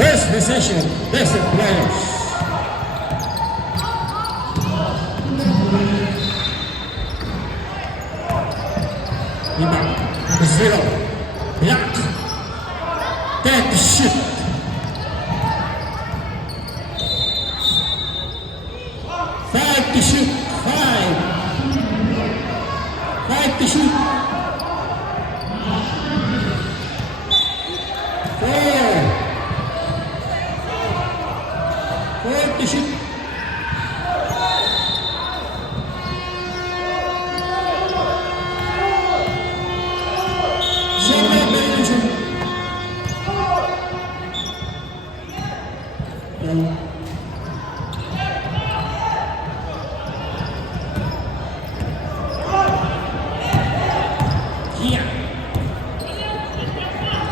First possession, best of players. Lima, zero, block, 10 to shoot. 5 to shoot, 5 to shoot. 4 to shoot.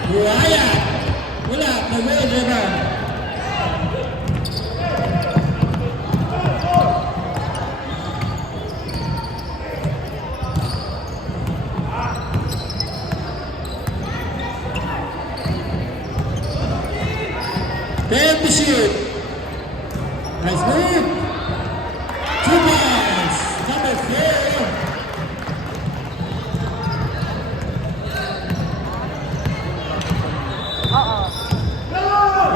Buaya, wala, nag-win naman. Ten to shoot. Nice move. 2 points. Number 4.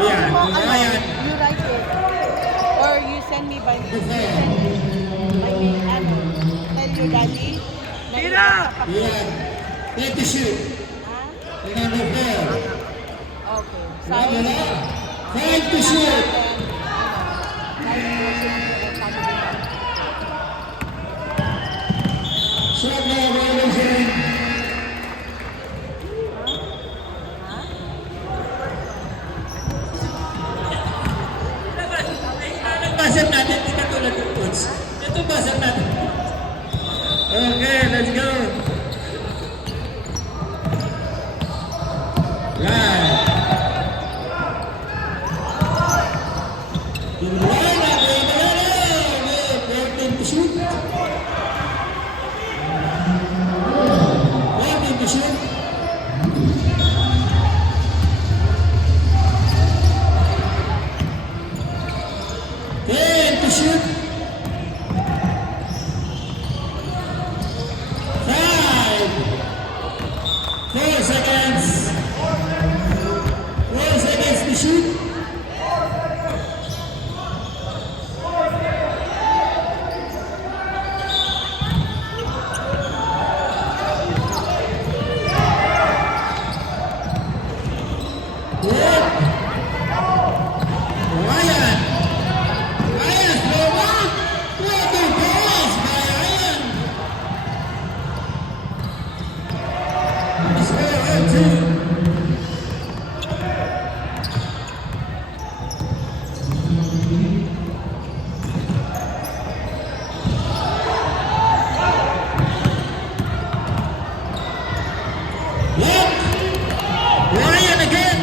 Yeah, Ryan. You write it. Or you send me by mail. Tell your daddy. Yeah. 10 to shoot. Number 4. Okay. Number Sign. 5 to shoot. Shot now, Robinson. Basap natin, di katulad ng coach. Ito basap natin. Okay, let's go. Right. In line, 14 to shoot. 14 to shoot. To shoot. 5. 4 seconds. 4 seconds to shoot. Good. Ryan. Ryan again.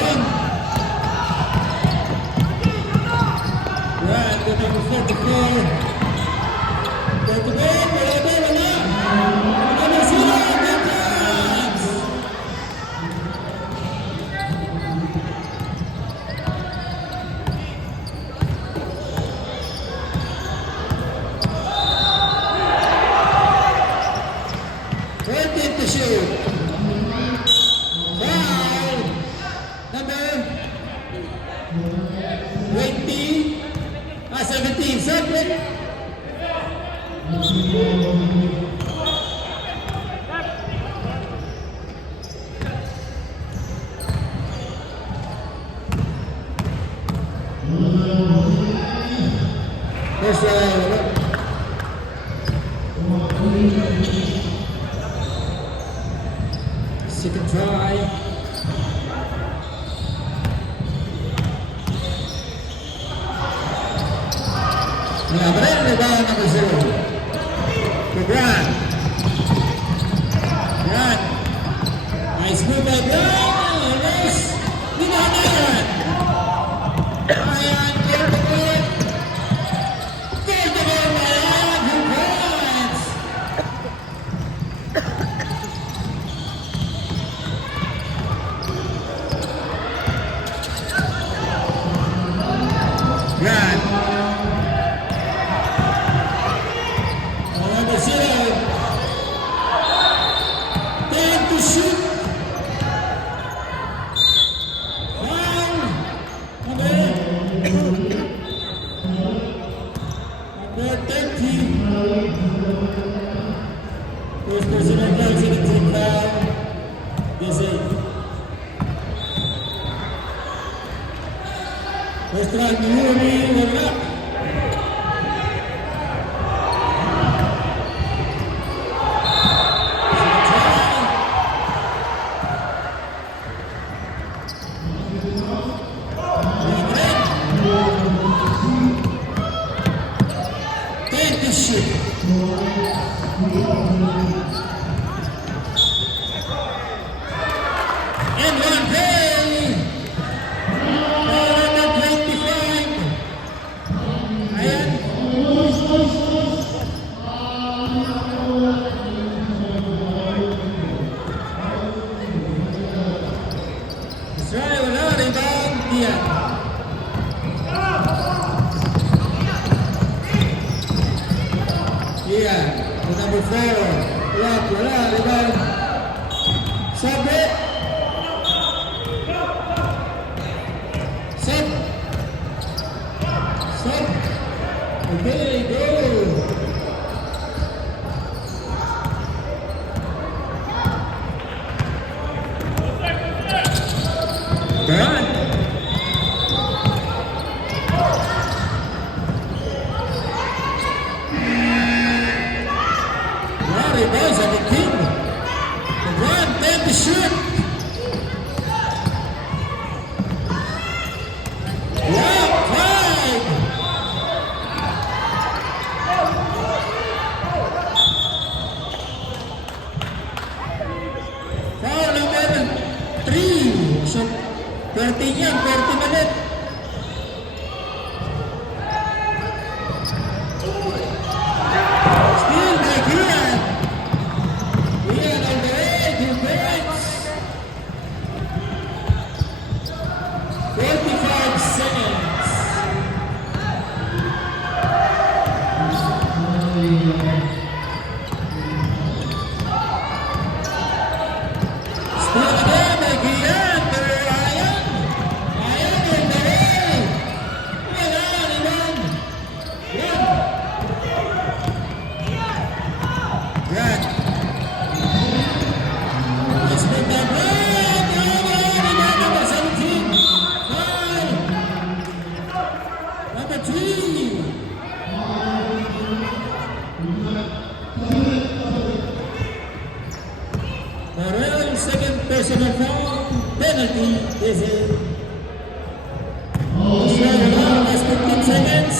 rebound. Yan, the number 44. Go to bed, wala. Number 0, good times. To shoot. Foul. Number 20. 17. Subject. First round. Second try. Now, rebound number 0. To Grant. Grant. Nice move by Grant. Nice. Rebound. Ryan. Goal to goal. Goal to goal, Ryan. 2 points. Grant. Number 0. Time to shoot. Foul. Number 30. First personal foul, second team foul. This is first round, Yuri, wala. And one play. Number 25. Ayan. Israel, wala. Rebound. Diyan. Diyan. The number 4. Wala. Rebound. Sabi. Set. Okay, go. Grant. Larry Boys at the king. Grant, then to shoot. Foul number 3. So, 30 yan, 40 minutes. Still by Gian. Gian on the way, 2 points. 45 seconds. Still again by Gian to Ryan. Ryan on the way. Wala, rebound. Grant. Let's make that Grant. Rebound number 17. Foul. Number 3. Morel, second personal foul, penalty, is it? Australia, last 15 seconds.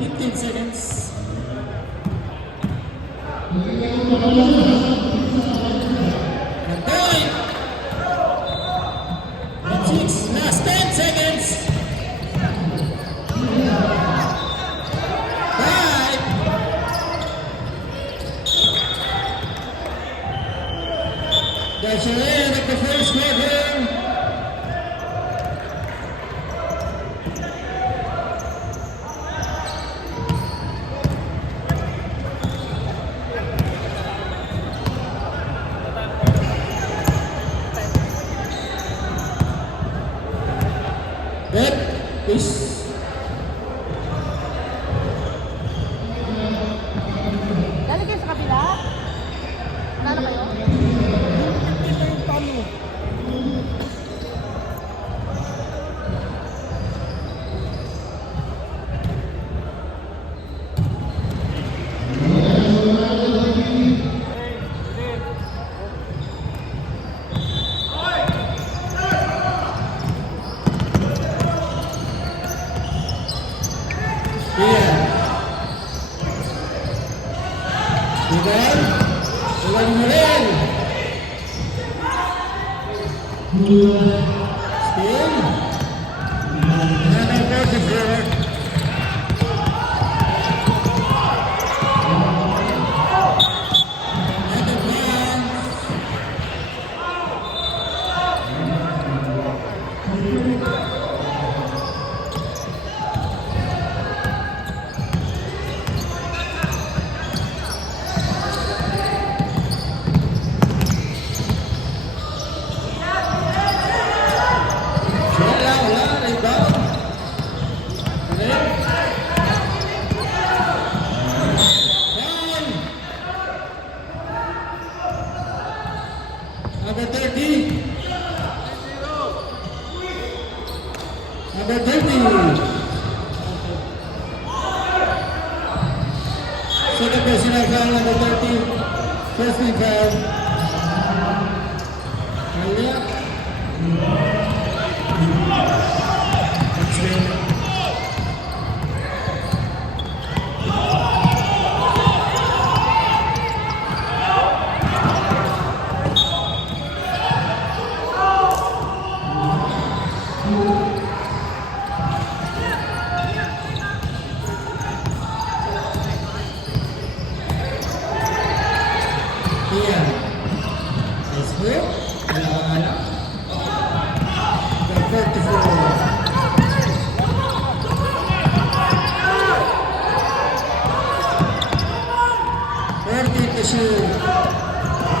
15 seconds. the end of the first quarter. That is Dali kayo sa kabila? Nalo kayo? Iya. Bukan. Ulang mulai. Spin. Another 44. Another one. Wala, rebound. Foul. Number 30. Number 30. Second personal foul, number 30. First team foul. Kaya. That's it. Iya. Let's go. Ala-ala. The 44. 40 to shoot.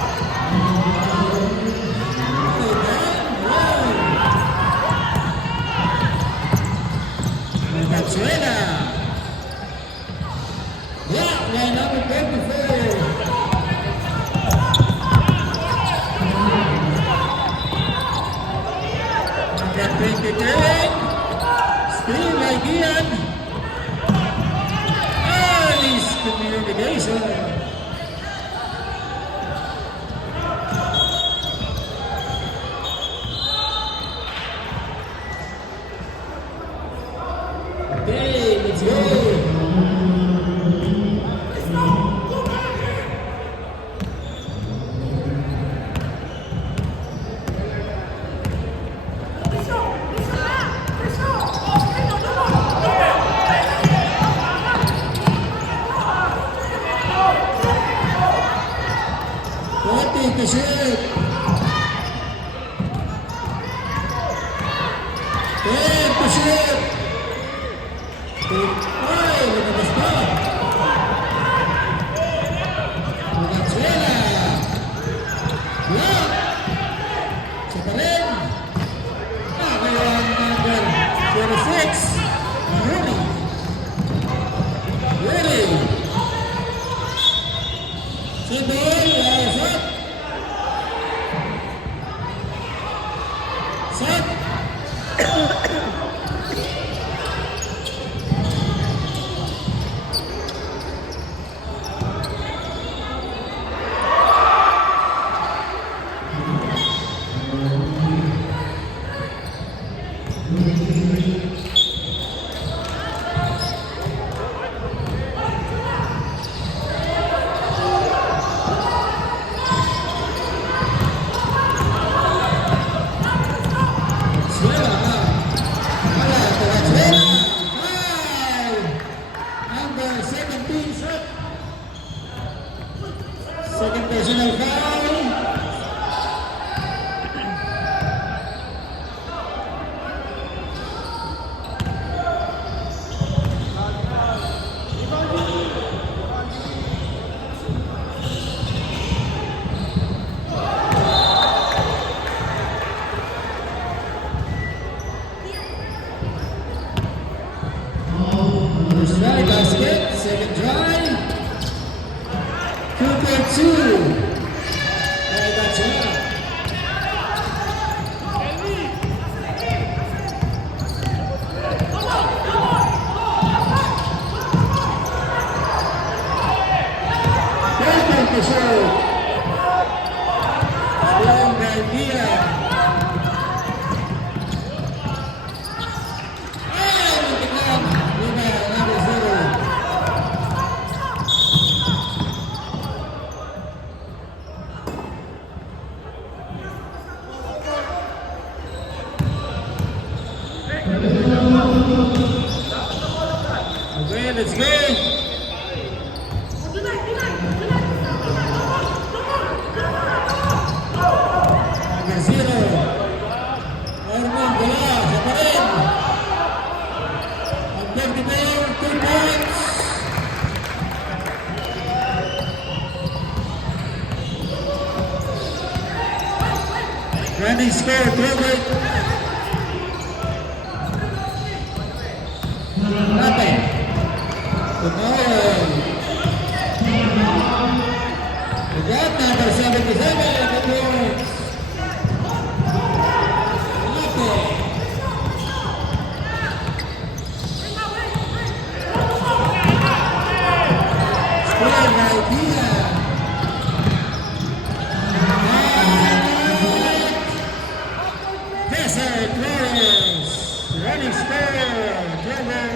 Venezuela. Yeah, line number 24. Number 23. Still like Ian. Alice communication. Okay, let's go. Forty to shoot. 10 to shoot. Ay, lumabas pa. Venezuela. Block. Sa tarin. Ngayon, number 46. Yuri. Yuri. Si Boy, shot. Shot. Venezuela. Garcia. Ay, muntik lang. Rebound, number 0. Okay, let's go. Number 0. Arman Gala, siya pa rin. Ang 20 player, 2 points. Running score, 12. Natin. Tumayon. Agad, number 77, 2 points. Square by Dia. Desert Flores. Running score. Trevor.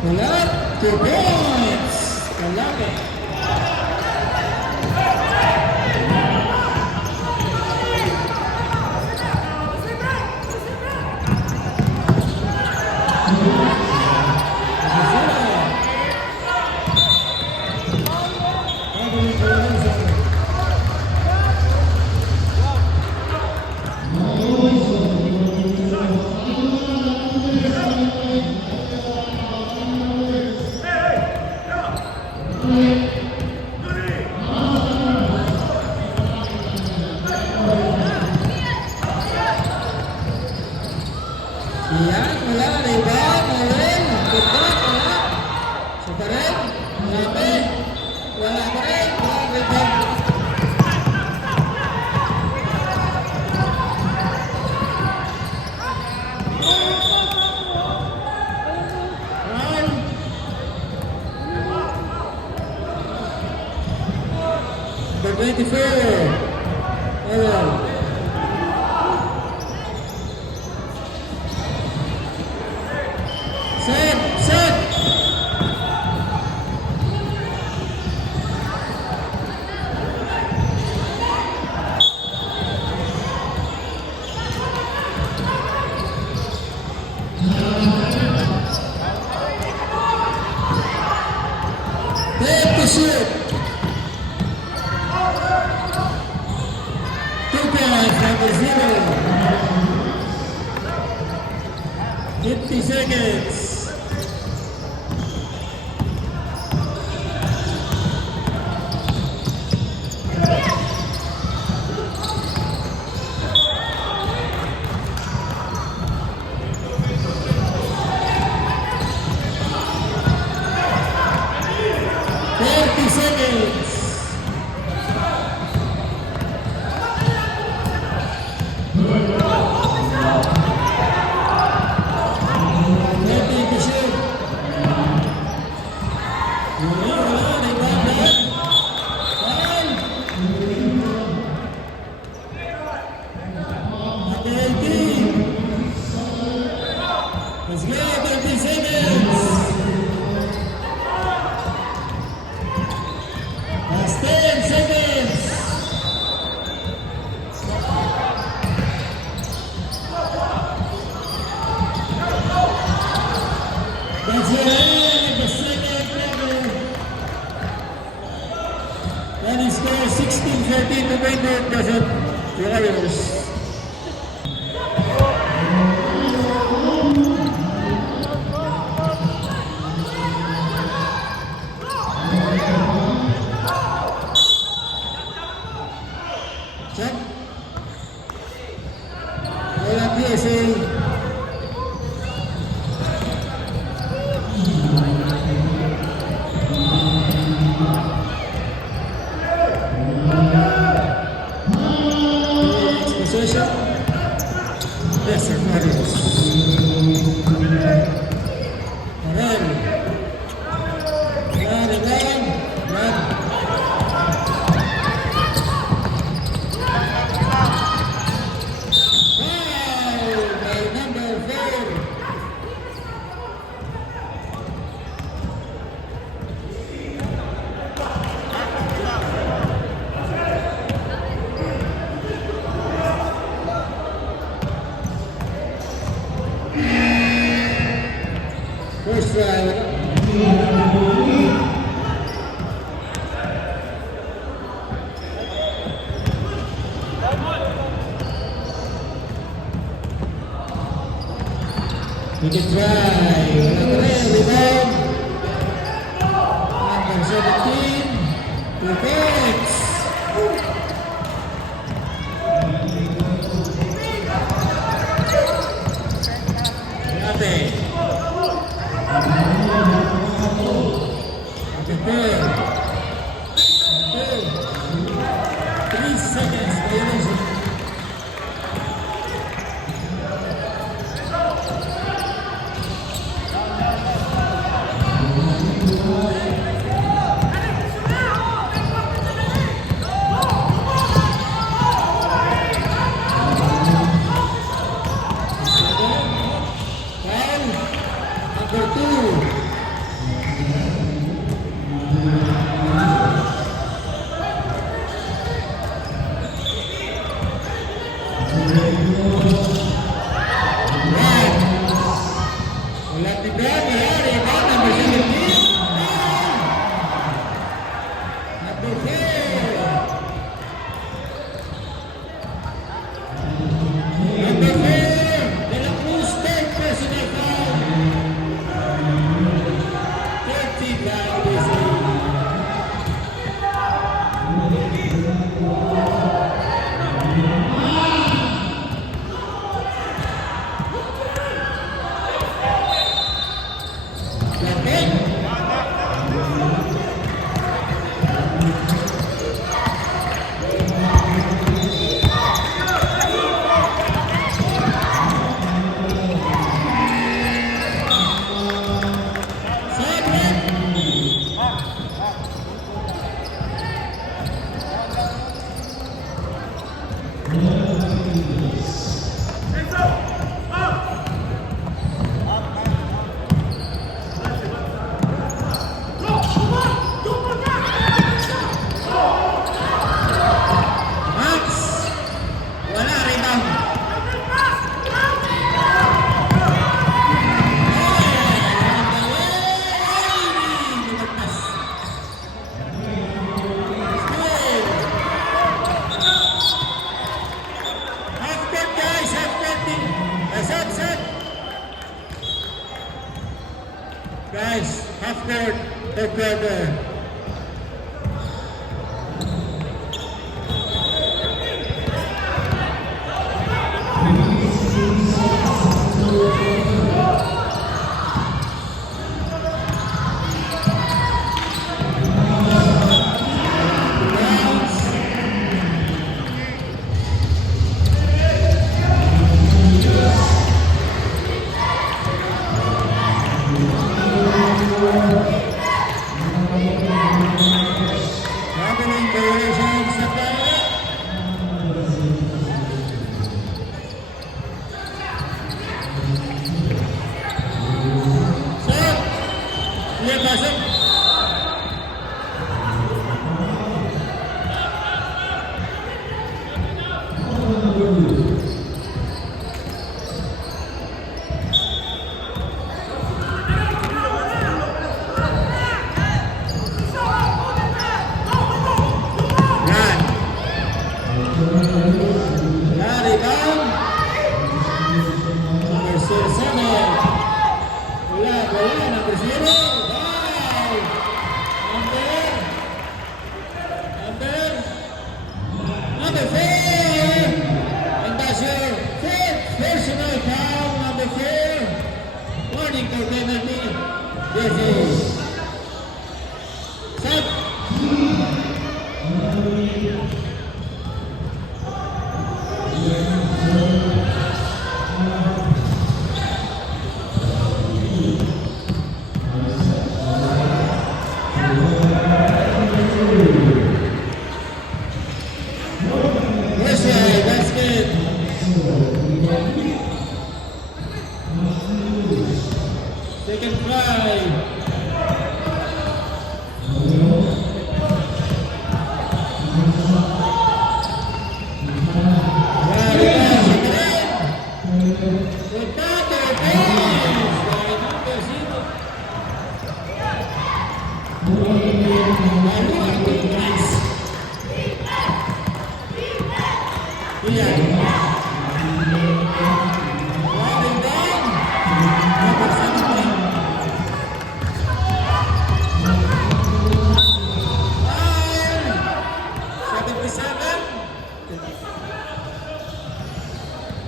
Kalat, 2 points. Kalate. Yan, wala, rebound, Owen, putbak, wala. Siya pa rin, malapit, wala pa rin, wala, rebound. Foul. Number 24, Owen. Set, set. Take the shoot. 2 points, number 0. 50 seconds. 20 seconds. Last 10 seconds. That's the end of the second quarter. Running score 16-13 to Bainbridge Crescent Warriors. Check. Wala PSA. Next possession. Yes, sir. Warriors. Run. Foul by number 4. First foul. We can try. Rebound. Number 17. Defense. Grabe. Number 3 seconds. Violation. Foul. Number 2. Wala tigran, wala rebound, number 17. Number 4. Number 4. De La Cruz, third personal foul. 30 violations. Max, wala rebound. Half court guys, half court team. Set. Guys, half court, third quarter. Iya, pasok. Yan. Yan, rebound. Number 7. Wala, number 0. Wow! Number 4. And that's your fifth personal foul, number 4. Warning for penalty. This is set. Whistle, basket. Second try.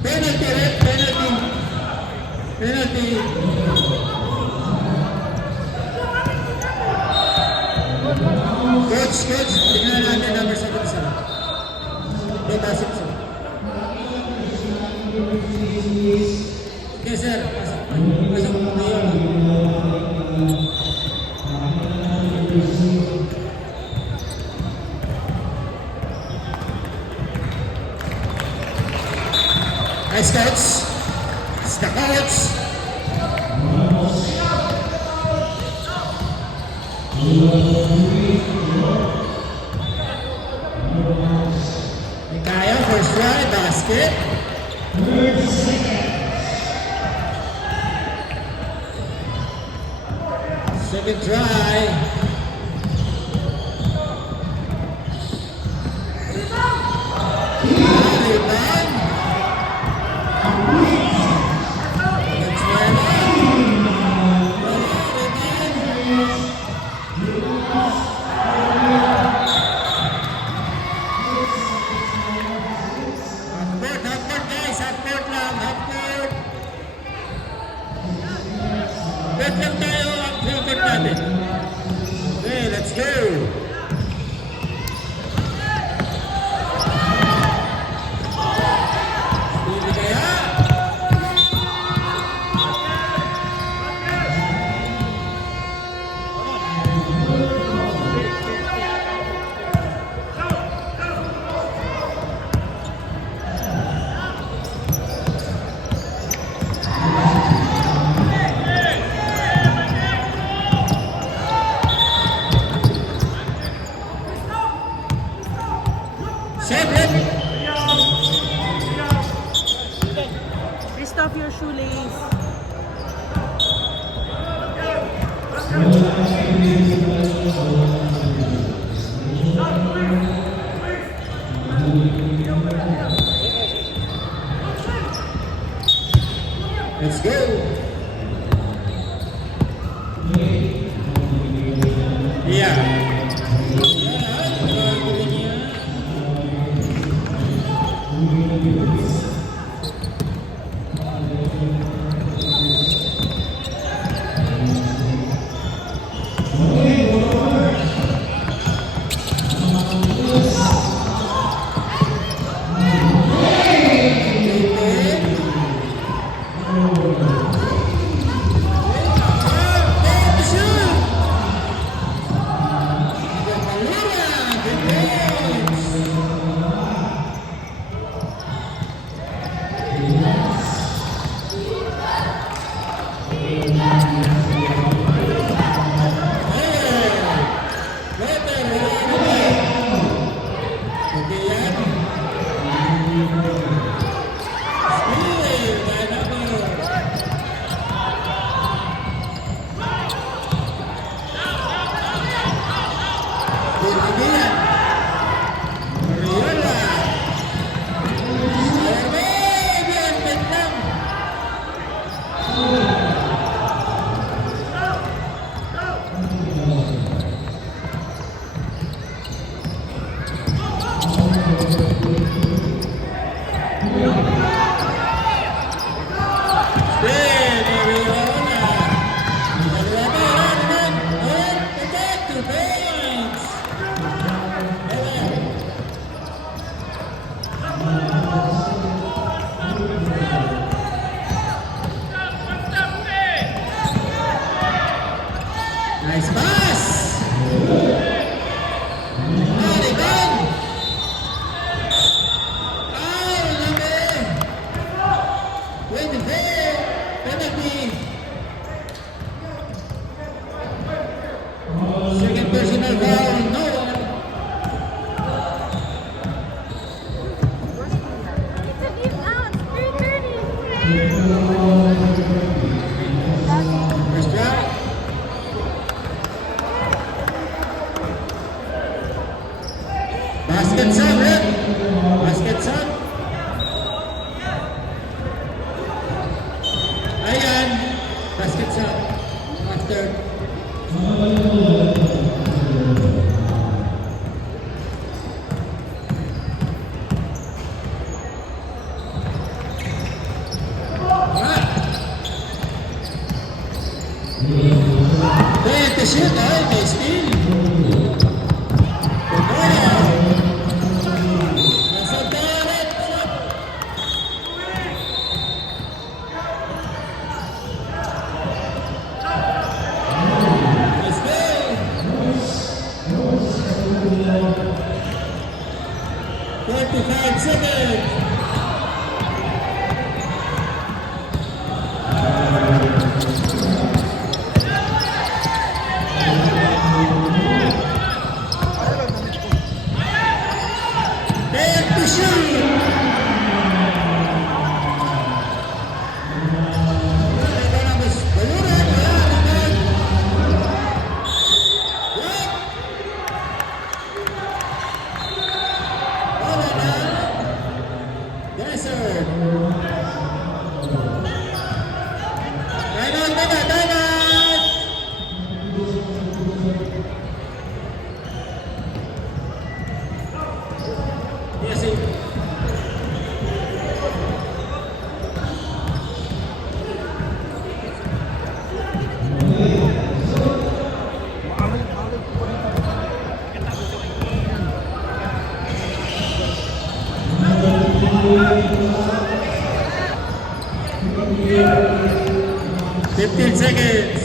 Penalty, red, penalty. Penalty. Coach, tingnan natin number 7 sir. Okay, pasok sir. Okay sir, pasok po kayo. Nice coach. It's the coach. Kaya, first try, basket. Second try. Rebound. Bet lang tayo ang full court natin. Okay, let's go! Hindi kaya? Twist off your shoelace. Let's go! Yeah. Nice pass! Rebound! Foul! Laki! 24! Penalty! Second personal foul, no one. It's a deep out. 3:30. First shot. Basket shot, Red. Basket shot. Ayan. Basket shot. After. Then to shoot, ay, may steal. Nasa darat, shot. Let's go. 45 seconds. Then to shoot. Yes, sir. Time out. Yes, sir. Fifteen seconds.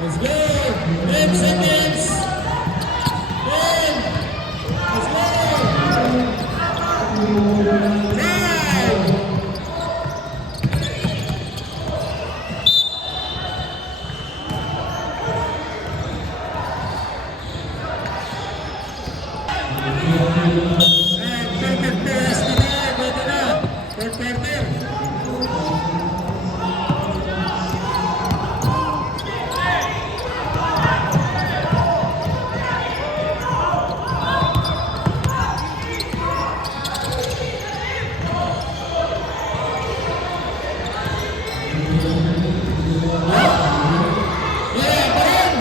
Let's go. 10 seconds. 10. Let's go. 9. Perfect pass na na. Pwede na. Third quarter. Yeah, Baron!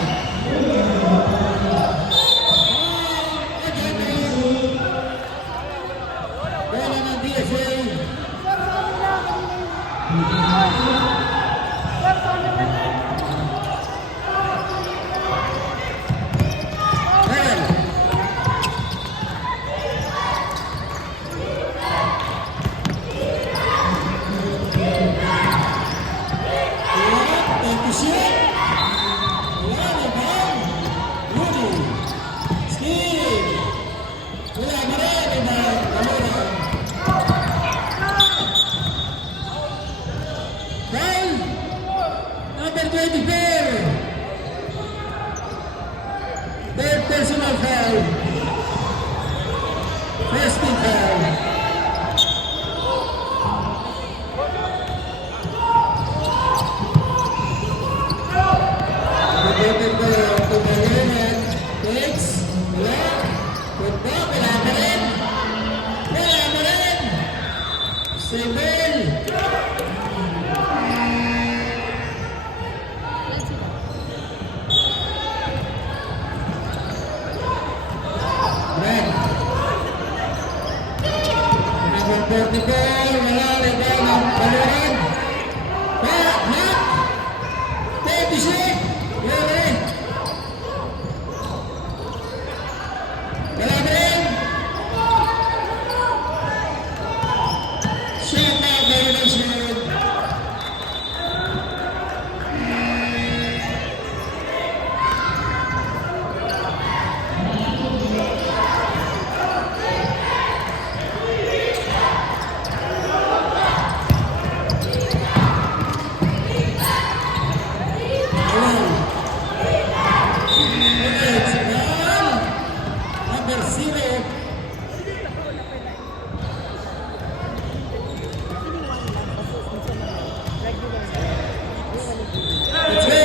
Bola ng DFA. Baron. Thank you, Shea. Rudy. Steve. Wala pa rin. Iba. Foul. Number 24. Third personal foul. First team foul. Reported ko to Bayan. Takes. Wala. Put back. Wala pa rin. Wala pa rin. Seven. Red. Let's go.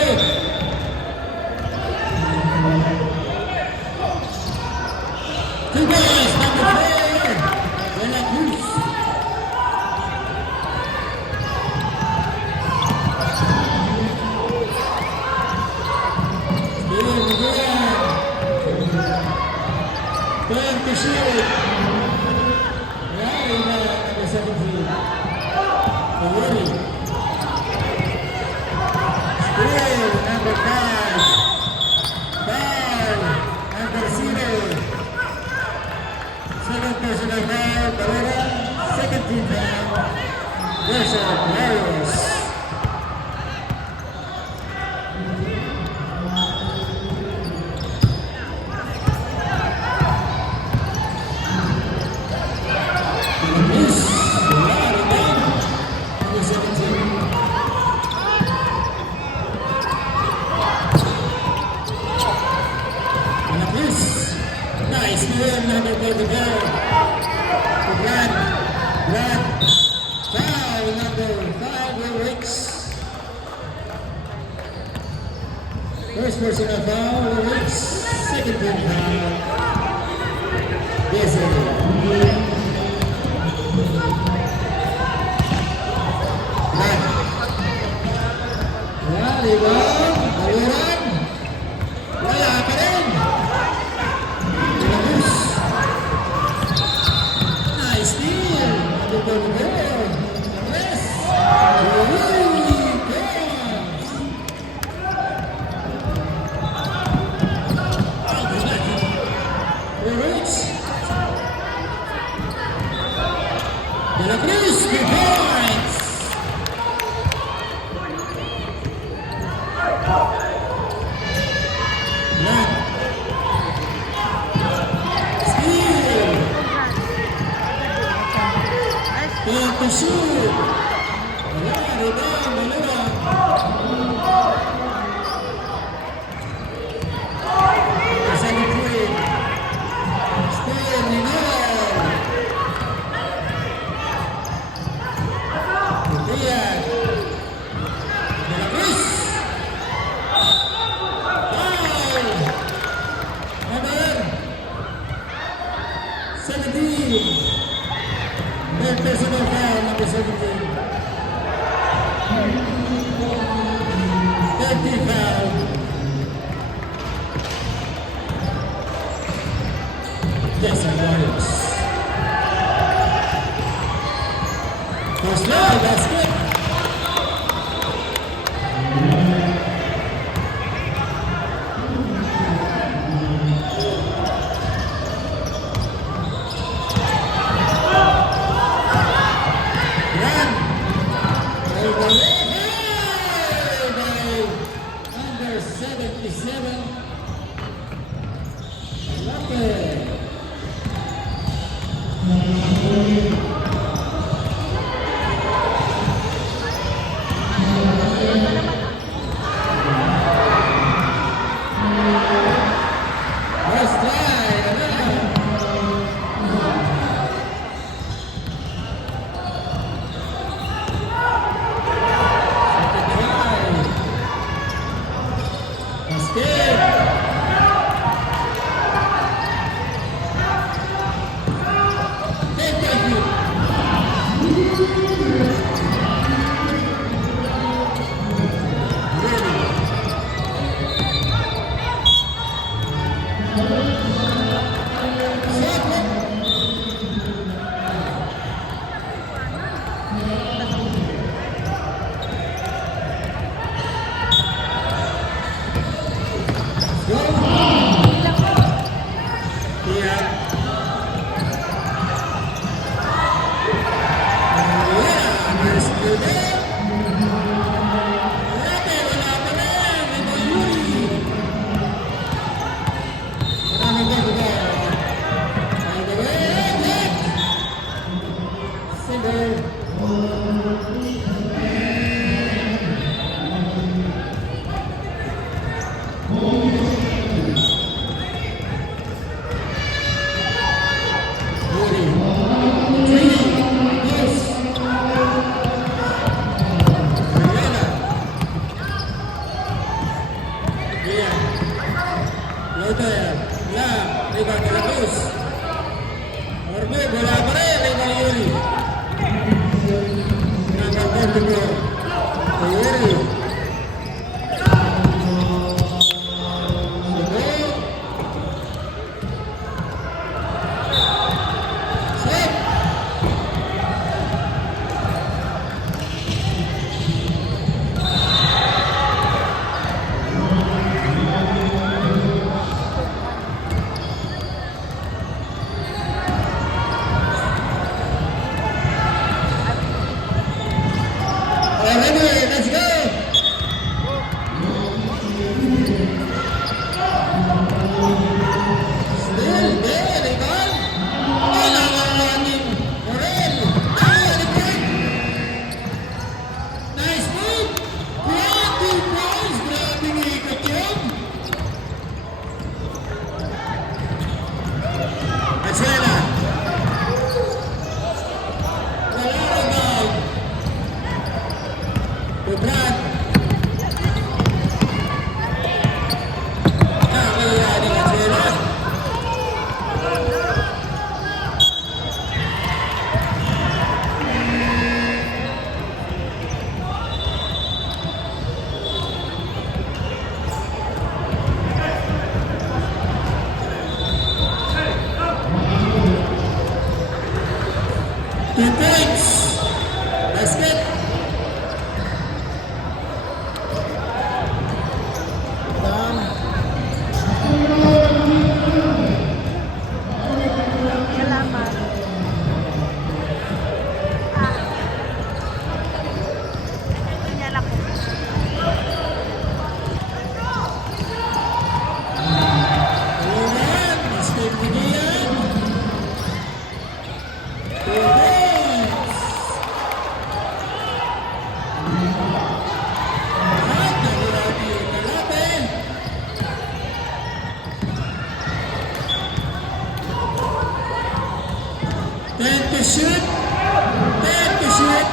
Two guys, number 4. Veracruz. Turn to shoot. Rally number 17. Away. Still number 5. Foul number 0. Second personal foul, Barrera. Second team foul. Versus Warriors. Nice win, number 4 to go. To Brad. Foul, number 5, Will Ricks. First personal foul, Will Ricks. Second team foul. Yes, sir. Rebound, Baluran. Wala pa rin. Nice steal. Number 4. Yes. De la Cruz, 2 points. Black. Steal. Turn to shoot. Wala, rebound, Malura. The second three. Steal, Ninor. Diaz. De la Cruz. Foul. Number 17. Third personal foul, number 17. Third team foul. Yes, Warriors. First love, basket. Run. Number let's go! Still there, rebound. Alanganin. Morel. Rebound. Nice move. 20 points. Grabe ng ikot yun. Atsela. Wala rebound. Brad. Nakakayari ng Atsela. Two points. Basket. Down. Salamat. Sinyal ako. Ayan. Basket bigyan. Two points. At nahirapi yung kalapin. Ten to shoot. 10 to shoot.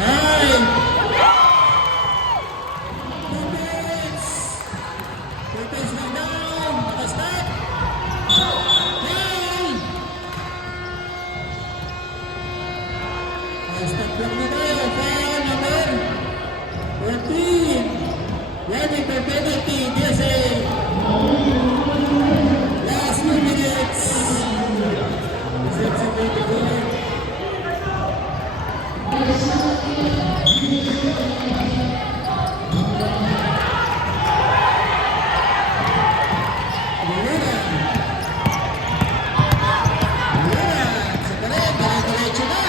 Nine. 2 points. 2 points lang down. Nakastop. Down. Nakastop lang na tayo. Foul number 14. Ready for penalty. DSA. Last 2 minutes. 6:24. Luna. Luna. Sa kanan. Diretso na.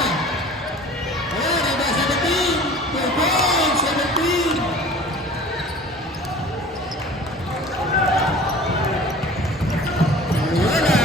Ayan. Iba 17. 2 points. 17. Luna.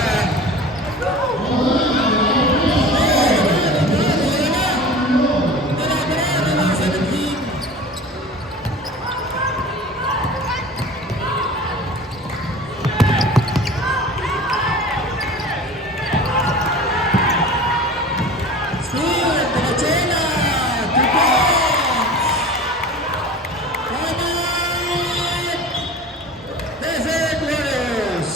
Desert Warriors.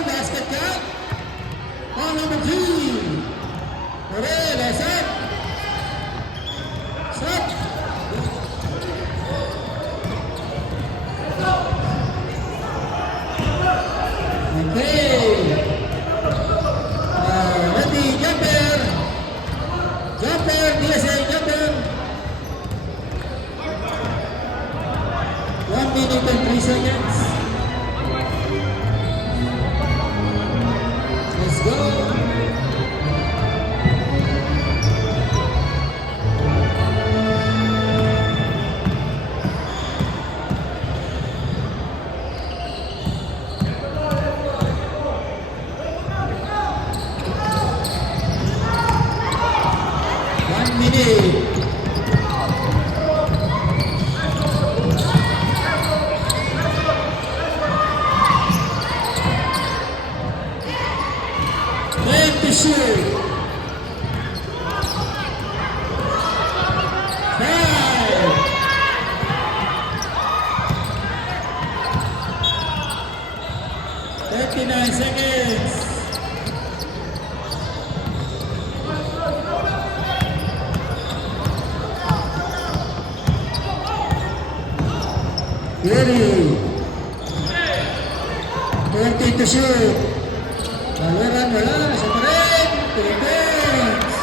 Basket count. Ball number 2. Morel, set. Set. Okay. Ready, jumper. Jumper, DSA jumper. 1 minute and 3 seconds. Let's go. One minute. To shoot. 5. 39 seconds. Jerry. 40 to shoot. Laluran wala. Siya pa rin. 3 points.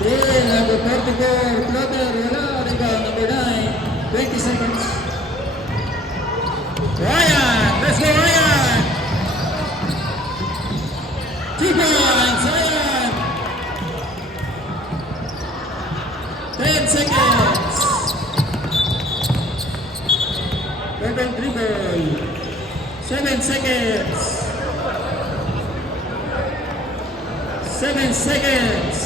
Still number 44. Floater wala. Rebound number 9. 20 seconds. Ryan. Let's go Ryan. 2 points. Ryan. 10 seconds. Urban dribble. 7 seconds. 7 seconds.